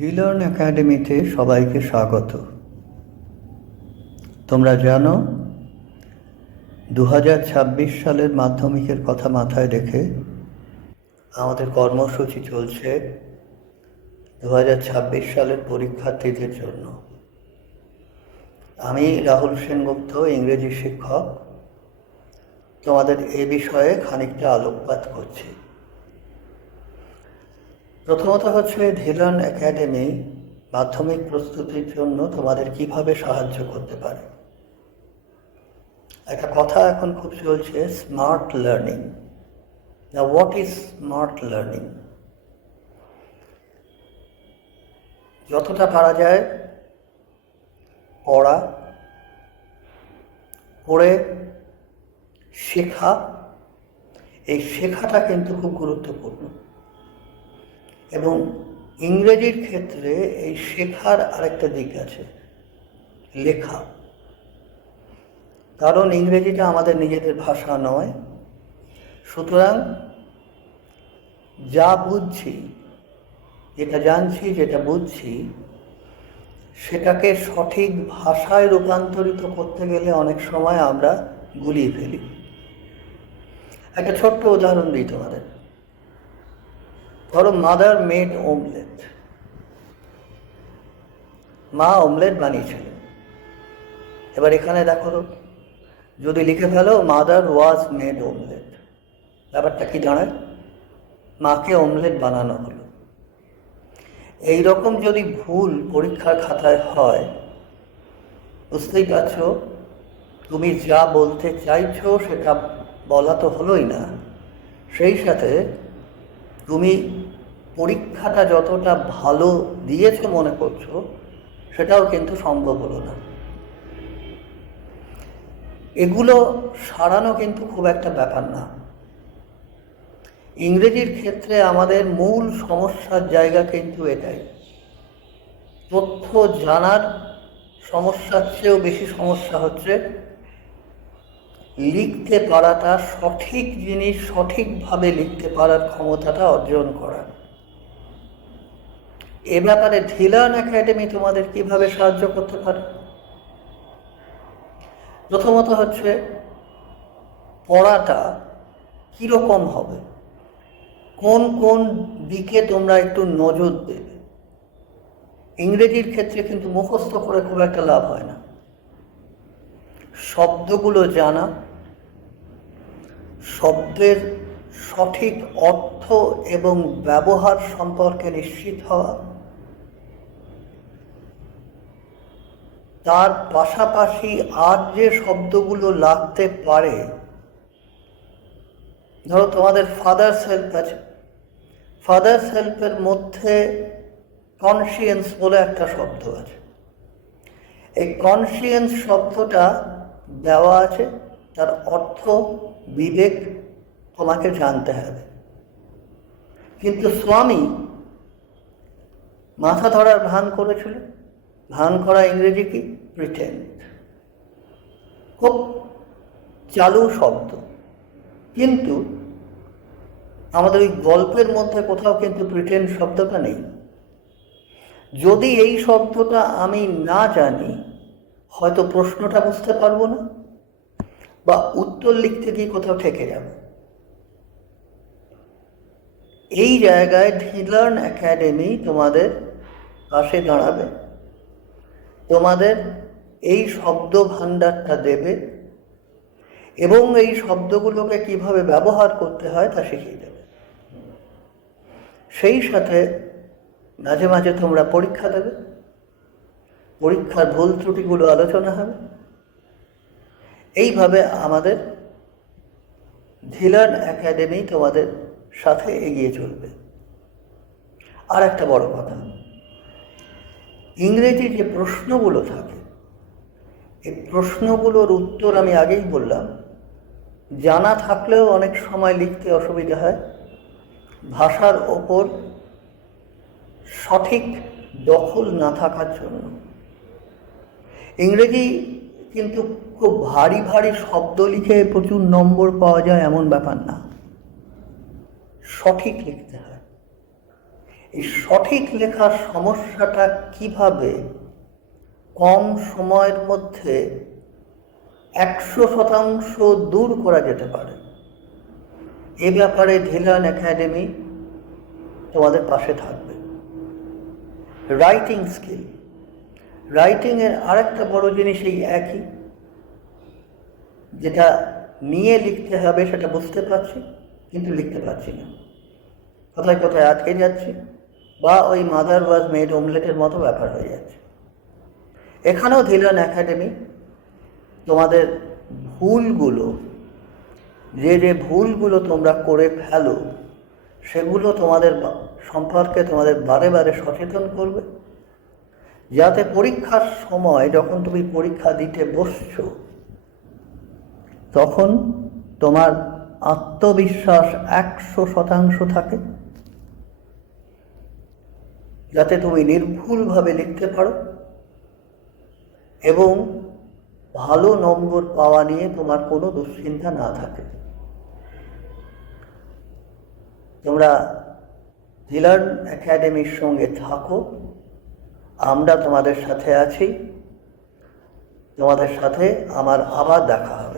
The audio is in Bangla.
ভিলার্ন একাডেমিতে সবাইকে স্বাগত। তোমরা জানো 2026 সালের মাধ্যমিকের কথা মাথায় রেখে আমাদের কর্মসূচি চলছে 2026 সালের পরীক্ষার্থীদের জন্য। আমি রাহুল সেনগুপ্ত, ইংরেজি শিক্ষক, তোমাদের এ বিষয়ে খানিকটা আলোকপাত করছি। প্রথমত হচ্ছে ভিলার্ন একাডেমি মাধ্যমিক প্রস্তুতির জন্য তোমাদের কিভাবে সাহায্য করতে পারে। একটা কথা এখন খুব চলছে, স্মার্ট লার্নিং। না, হোয়াট ইজ স্মার্ট লার্নিং? যতটা পারা যায় পড়ে শেখা, এই শেখাটা কিন্তু খুব গুরুত্বপূর্ণ। এবং ইংরেজির ক্ষেত্রে এই শেখার আরেকটা দিক আছে, লেখা। কারণ ইংরেজিটা আমাদের নিজেদের ভাষা নয়, সুতরাং যা বুঝছি, যেটা জানছি, যেটা বুঝছি, সেটাকে সঠিক ভাষায় রূপান্তরিত করতে গেলে অনেক সময় আমরা গুলিয়ে ফেলি। একটা ছোট্ট উদাহরণ দিই তোমাদের। ধরো, মাদার মেড অমলেট। মা অমলেট বানিয়েছিলেন। এবার এখানে দেখো, যদি লিখে ফেলো মাদার ওয়াজ মেড অমলেট, ব্যাপারটা কি দাঁড়ায়? মাকে অমলেট বানানো হলো। এইরকম যদি ভুল পরীক্ষার খাতায় হয়, বুঝতেই পারছো তুমি যা বলতে চাইছো সেটা বলা তো হলোই না, সেই সাথে তুমি পরীক্ষাটা যতটা ভালো দিয়েছো মনে করছো সেটাও কিন্তু সম্ভব হলো না। এগুলো সারানো কিন্তু খুব একটা ব্যাপার না। ইংরেজির ক্ষেত্রে আমাদের মূল সমস্যার জায়গা কিন্তু এটাই। তথ্য জানার সমস্যার চেয়েও বেশি সমস্যা হচ্ছে লিখতে পারাটা, সঠিক জিনিস সঠিকভাবে লিখতে পারার ক্ষমতাটা অর্জন করা। এ ব্যাপারে ভিলার্ন একাডেমি তোমাদের কিভাবে সাহায্য করতে পারে? প্রথমত হচ্ছে পড়াটা কীরকম হবে, কোন কোন দিকে তোমরা একটু নজর দেবে। ইংরেজির ক্ষেত্রে কিন্তু মুখস্থ করে খুব একটা লাভ হয় না। শব্দগুলো জানা, শব্দের সঠিক অর্থ এবং ব্যবহার সম্পর্কে নিশ্চিত হওয়া, তার পাশাপাশি আর যে শব্দগুলো লাগতে পারে, ধরো তোমাদের ফাদার্স হেল্প আছে, ফাদার্স হেল্পের মধ্যে কনসিয়েন্স বলে একটা শব্দ আছে। এই কনসিয়েন্স শব্দটা দেওয়া আছে, তার অর্থ বিবেক তোমাকে জানতে হবে। কিন্তু স্বামী মাথা ধরার ভান করেছিল। ভান করা ইংরেজি কি? প্রিটেন্ড। খুব চালু শব্দ, কিন্তু আমাদের ওই গল্পের মধ্যে কোথাও কিন্তু প্রিটেন্ড শব্দটা নেই। যদি এই শব্দটা আমি না জানি, হয়তো প্রশ্নটা বুঝতে পারবো না, বা উত্তর লিখতে গিয়ে কোথাও ঠেকে যাব। এই জায়গায় ভিলার্ন একাডেমি তোমাদের পাশে দাঁড়াবে, তোমাদের এই শব্দ ভাণ্ডারটা দেবে এবং এই শব্দগুলোকে কিভাবে ব্যবহার করতে হয় তা শিখিয়ে দেবে। সেই সাথে মাঝে মাঝে তোমরা পরীক্ষা দেবে, পরীক্ষার ভুল ত্রুটিগুলো আলোচনা হবে। এইভাবে আমাদের ভিলার্ন একাডেমি তোমাদের সাথে এগিয়ে চলবে। আর একটা বড় কথা, ইংরেজি যে প্রশ্নগুলো থাকে, এই প্রশ্নগুলোর উত্তর আমি আগেই বললাম, জানা থাকলেও অনেক সময় লিখতে অসুবিধা হয়, ভাষার ওপর সঠিক দখল না থাকার জন্য। ইংরেজি কিন্তু খুব ভারী ভারী শব্দ লিখে প্রচুর নম্বর পাওয়া যায় এমন ব্যাপার না, সঠিক লিখতে হয়। এই সঠিক লেখার সমস্যাটা কিভাবে কম সময়ের মধ্যে 100% দূর করা যেতে পারে, এ ব্যাপারে ধিলান একাডেমি তোমাদের পাশে থাকবে। রাইটিং স্কিল, রাইটিংয়ের আরেকটা বড় জিনিস এই একই, যেটা নিয়ে লিখতে হবে সেটা বুঝতে পারছি কিন্তু লিখতে পারছি না, কোথায় কোথায় আটকে যাচ্ছি, বা ওই মাদার ওয়াজ মেড অমলেটের মতো ব্যাপার হয়ে যাচ্ছে। এখানেও ধিলান একাডেমি তোমাদের ভুলগুলো, যে যে ভুলগুলো তোমরা করে ফেলো সেগুলো তোমাদের সম্পর্কে তোমাদের বারে বারে সচেতন করবে, যাতে পরীক্ষার সময় যখন তুমি পরীক্ষা দিতে বসছো তখন তোমার আত্মবিশ্বাস 100% থাকে, যাতে তুমি নির্ভুলভাবে লিখতে পারো এবং ভালো নম্বর পাওয়া নিয়ে তোমার কোনো দুশ্চিন্তা না থাকে। তোমরা ধিলান একাডেমির সঙ্গে থাকো, আমরা তোমাদের সাথে আছি, তোমাদের সাথে আমার আবার দেখা হবে।